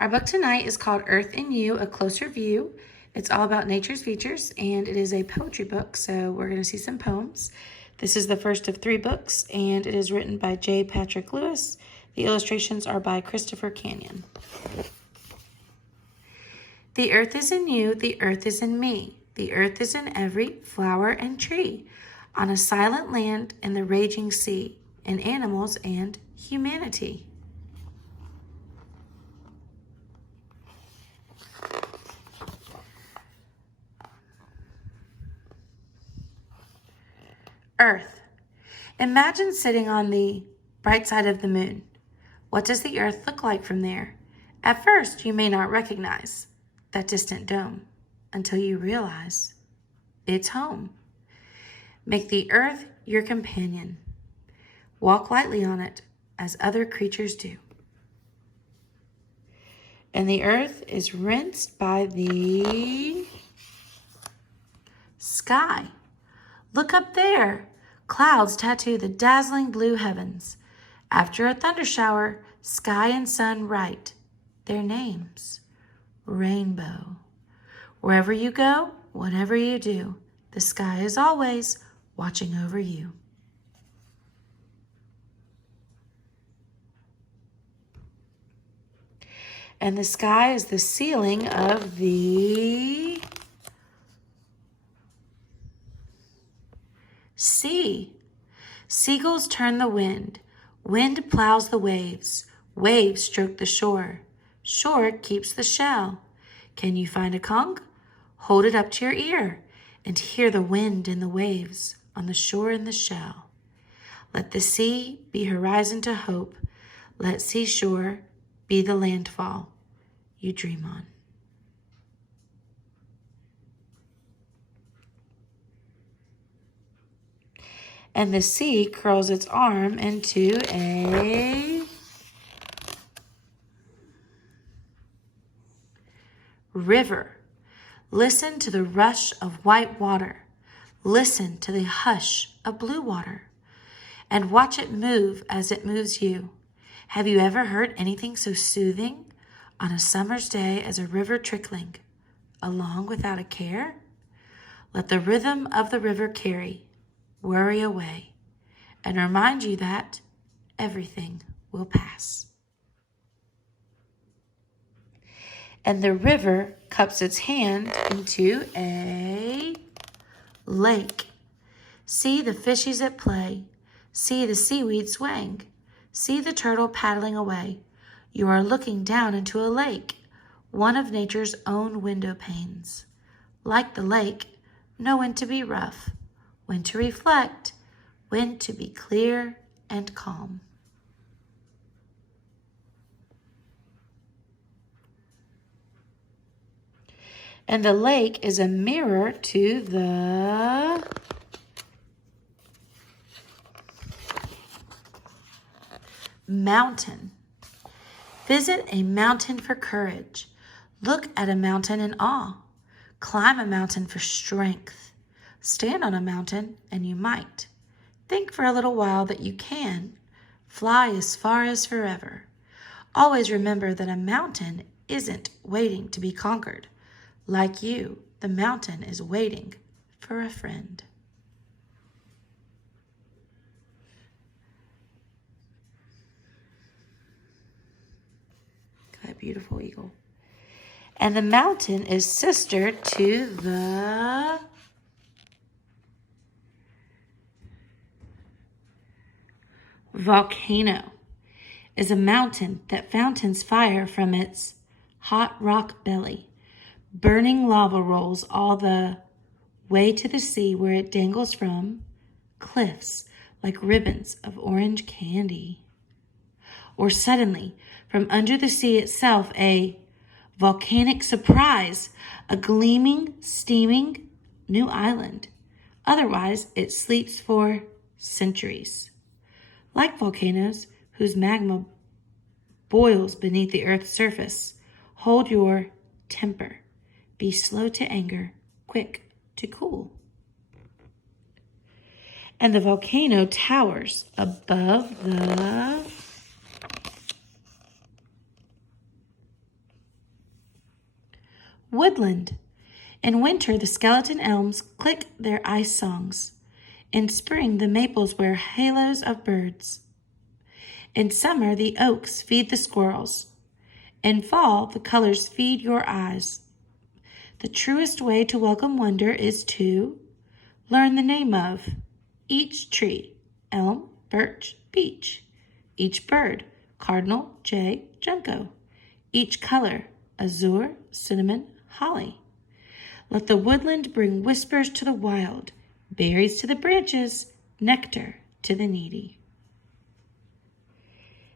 Our book tonight is called Earth and You, A Closer View. It's all about nature's features, and it is a poetry book, so we're going to see some poems. This is the first of 3 books, and it is written by J. Patrick Lewis. The illustrations are by Christopher Canyon. The earth is in you, the earth is in me. The earth is in every flower and tree, on a silent land in the raging sea, in animals and humanity. Earth. Imagine sitting on the bright side of the moon. What does the earth look like from there? At first, you may not recognize that distant dome until you realize it's home. Make the earth your companion. Walk lightly on it as other creatures do. And the earth is rinsed by the sky. Look up there. Clouds tattoo the dazzling blue heavens. After a thunder shower, sky and sun write their names. Rainbow. Wherever you go, whatever you do, the sky is always watching over you. And the sky is the ceiling of the sea. Seagulls turn the wind. Wind plows the waves. Waves stroke the shore. Shore keeps the shell. Can you find a conch? Hold it up to your ear and hear the wind and the waves on the shore and the shell. Let the sea be horizon to hope. Let seashore be the landfall you dream on. And the sea curls its arm into a river. Listen to the rush of white water. Listen to the hush of blue water. And watch it move as it moves you. Have you ever heard anything so soothing on a summer's day as a river trickling along without a care? Let the rhythm of the river carry worry away and remind you that everything will pass. And the river cups its hand into a lake. See the fishies at play. See the seaweed swaying. See the turtle paddling away. You are looking down into a lake, one of nature's own window panes. Like the lake, know when to be rough, when to reflect, when to be clear and calm. And the lake is a mirror to the mountain. Visit a mountain for courage. Look at a mountain in awe. Climb a mountain for strength. Stand on a mountain and you might. Think for a little while that you can fly as far as forever. Always remember that a mountain isn't waiting to be conquered. Like you, the mountain is waiting for a friend. That beautiful eagle. And the mountain is sister to the volcano. Is a mountain that fountains fire from its hot rock belly. Burning lava rolls all the way to the sea where it dangles from cliffs like ribbons of orange candy. Or suddenly, from under the sea itself, a volcanic surprise, a gleaming, steaming new island. Otherwise, it sleeps for centuries. Like volcanoes whose magma boils beneath the earth's surface, hold your temper. Be slow to anger, quick to cool. And the volcano towers above the Woodland. In winter, the skeleton elms click their ice songs. In spring, the maples wear halos of birds. In summer, the oaks feed the squirrels. In fall, the colors feed your eyes. The truest way to welcome wonder is to learn the name of each tree, elm, birch, beech. Each bird, cardinal, jay, junco. Each color, azure, cinnamon, holly. Let the woodland bring whispers to the wild, berries to the branches, nectar to the needy.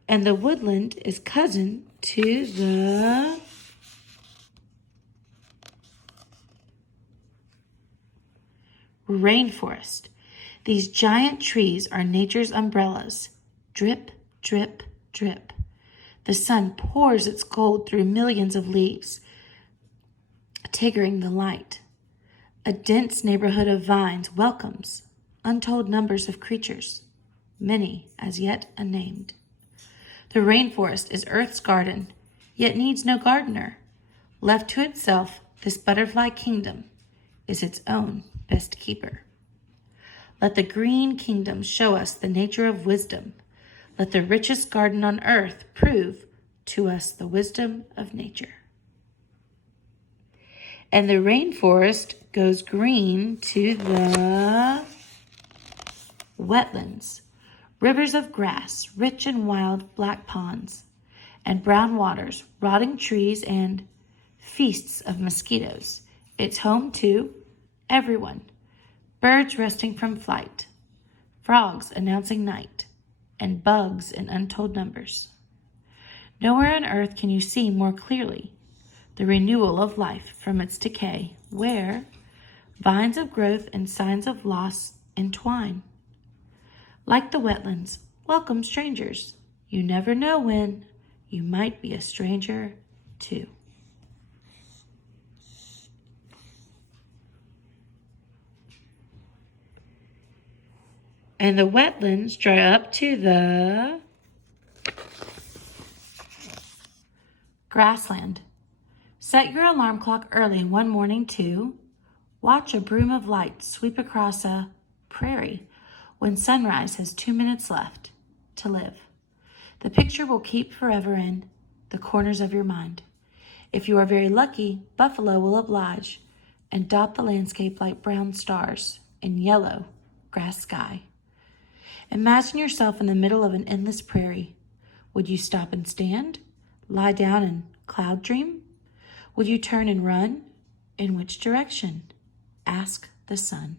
And the woodland is cousin to the rainforest. These giant trees are nature's umbrellas. Drip, drip, drip. The sun pours its gold through millions of leaves, tigering the light. A dense neighborhood of vines welcomes untold numbers of creatures, many as yet unnamed. The rainforest is Earth's garden, yet needs no gardener. Left to itself, this butterfly kingdom is its own best keeper. Let the green kingdom show us the nature of wisdom. Let the richest garden on earth prove to us the wisdom of nature. And the rainforest goes green to the wetlands, rivers of grass, rich and wild black ponds, and brown waters, rotting trees, and feasts of mosquitoes. It's home to everyone, birds resting from flight, frogs announcing night, and bugs in untold numbers. Nowhere on earth can you see more clearly the renewal of life from its decay, where vines of growth and signs of loss entwine. Like the wetlands, welcome strangers. You never know when you might be a stranger too. And the wetlands dry up to the grassland. Set your alarm clock early one morning to watch a broom of light sweep across a prairie when sunrise has 2 minutes left to live. The picture will keep forever in the corners of your mind. If you are very lucky, buffalo will oblige and dot the landscape like brown stars in yellow grass sky. Imagine yourself in the middle of an endless prairie. Would you stop and stand? Lie down and cloud dream? Would you turn and run? In which direction? Ask the sun.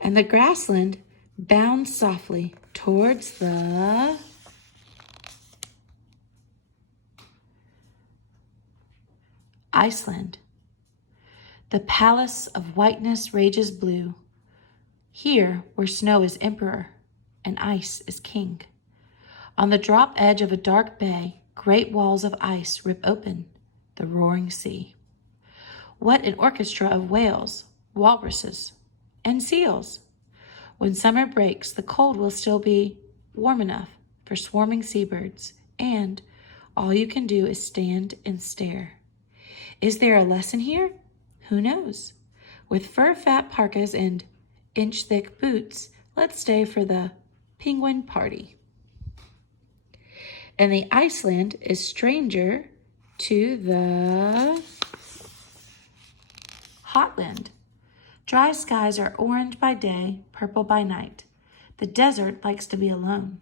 And the grassland bounds softly towards the Iceland. The palace of whiteness rages blue, here where snow is emperor and ice is king. On the drop edge of a dark bay, great walls of ice rip open the roaring sea. What an orchestra of whales, walruses, and seals! When summer breaks, the cold will still be warm enough for swarming seabirds, and all you can do is stand and stare. Is there a lesson here? Who knows? With fur-fat parkas and inch-thick boots, let's stay for the penguin party. And the Iceland is stranger to the Hotland. Dry skies are orange by day, purple by night. The desert likes to be alone.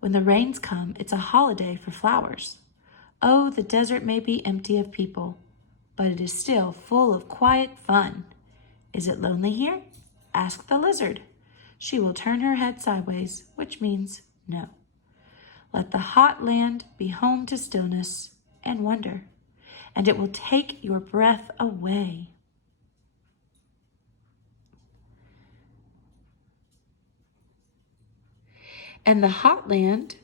When the rains come, it's a holiday for flowers. Oh, the desert may be empty of people, but it is still full of quiet fun. Is it lonely here? Ask the lizard. She will turn her head sideways, which means no. Let the hot land be home to stillness and wonder, and it will take your breath away. And the hot land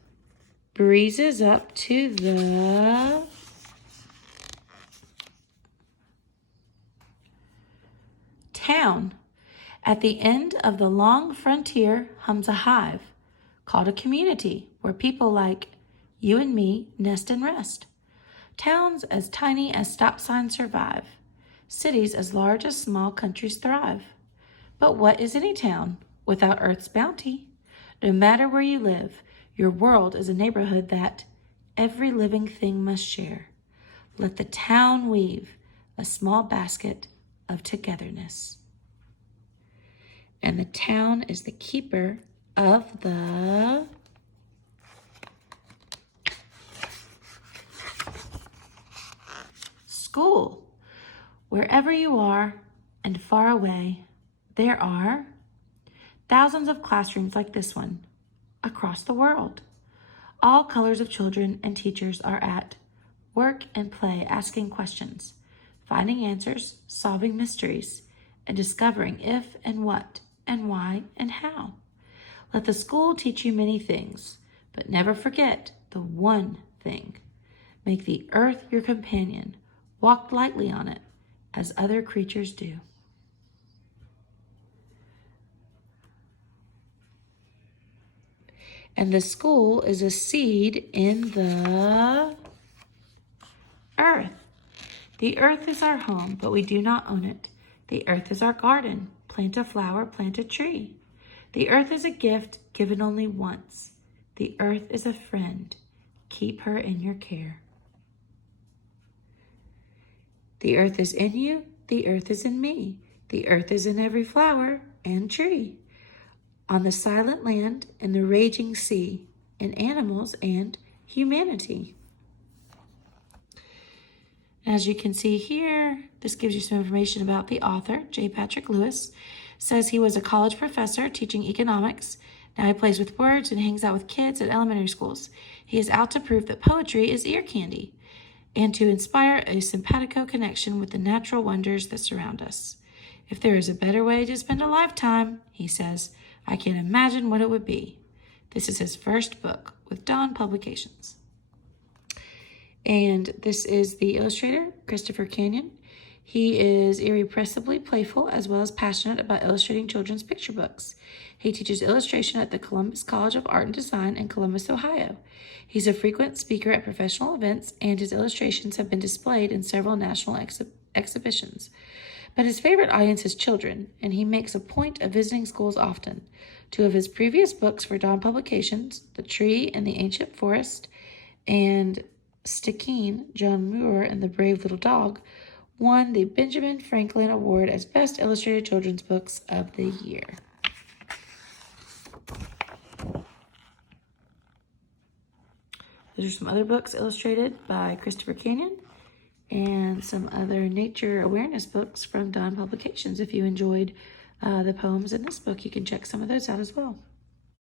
breezes up to the town. At the end of the long frontier hums a hive called a community, where people like You and me nest and rest. Towns as tiny as stop signs survive. Cities as large as small countries thrive. But what is any town without Earth's bounty? No matter where you live, your world is a neighborhood that every living thing must share. Let the town weave a small basket of togetherness. And the town is the keeper of the school. Wherever you are and far away, there are thousands of classrooms like this one across the world. All colors of children and teachers are at work and play, asking questions, finding answers, solving mysteries, and discovering if and what and why and how. Let the school teach you many things, but never forget the one thing. Make the earth your companion. Walk lightly on it, as other creatures do. And the school is a seed in the earth. The earth is our home, but we do not own it. The earth is our garden. Plant a flower, plant a tree. The earth is a gift given only once. The earth is a friend. Keep her in your care. The earth is in you. The earth is in me. The earth is in every flower and tree. On the silent land, in the raging sea, in animals and humanity. As you can see here, this gives you some information about the author, J. Patrick Lewis. Says he was a college professor teaching economics. Now he plays with words and hangs out with kids at elementary schools. He is out to prove that poetry is ear candy and to inspire a simpatico connection with the natural wonders that surround us. If there is a better way to spend a lifetime, he says, I can't imagine what it would be. This is his first book with Dawn Publications. And this is the illustrator, Christopher Canyon. He is irrepressibly playful as well as passionate about illustrating children's picture books. He teaches illustration at the Columbus College of Art and Design in Columbus, Ohio. He's a frequent speaker at professional events, and his illustrations have been displayed in several national exhibitions. But his favorite audience is children, and he makes a point of visiting schools often. 2 of his previous books for Dawn Publications, The Tree and the Ancient Forest, and Stickeen, John Muir and the Brave Little Dog, won the Benjamin Franklin Award as Best Illustrated Children's Books of the Year. Those are some other books illustrated by Christopher Canyon and some other nature awareness books from Dawn Publications. If you enjoyed the poems in this book, you can check some of those out as well.